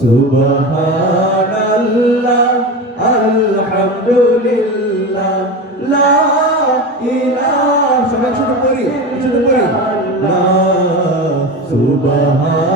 সুবহানাল্লাহ আলহামদুলিল্লাহ লা ইলাহা সবাই শুরু করি শুরু করি লা সুবহানাল্লাহ।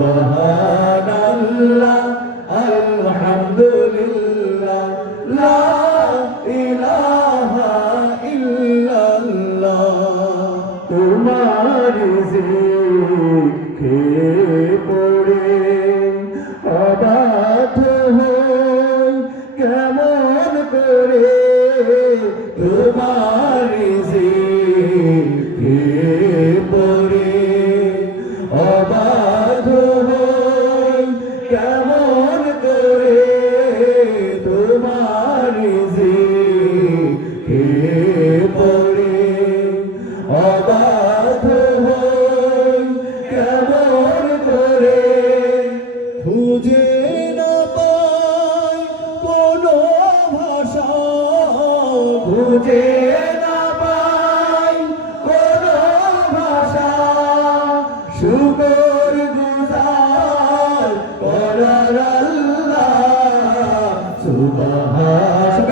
সুবহানাল্লাহ খুঁজে না পাই কোনো ভাষা। শুকর গুজার করার আল্লাহ। সুবহান।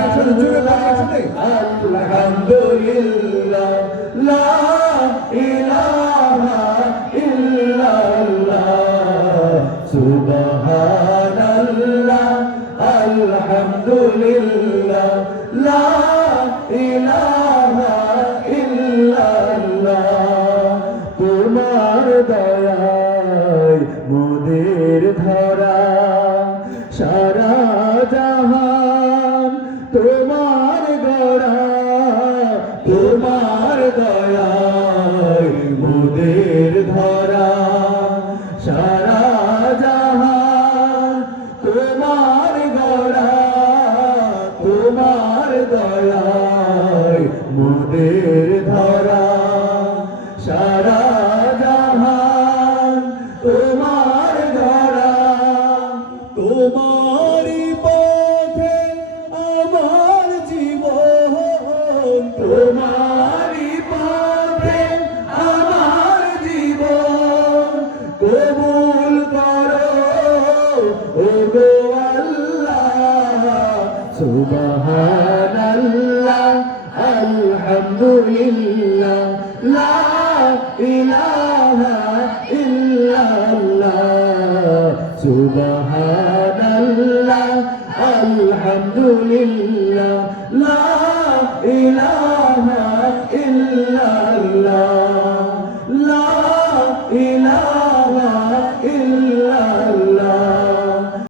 আলহামদুলিল্লাহ, লা ইলাহা ইল্লাল্লাহ। সুবহানাল্লাহ কবুল করো ও গো আল্লাহ। সুবহানাল্লাহ আলহামদুলিল্লাহ লা ইলাহা ইল্লাল্লাহ। সুবহানাল্লাহ আলহামদুলিল্লাহ লা ইলাহা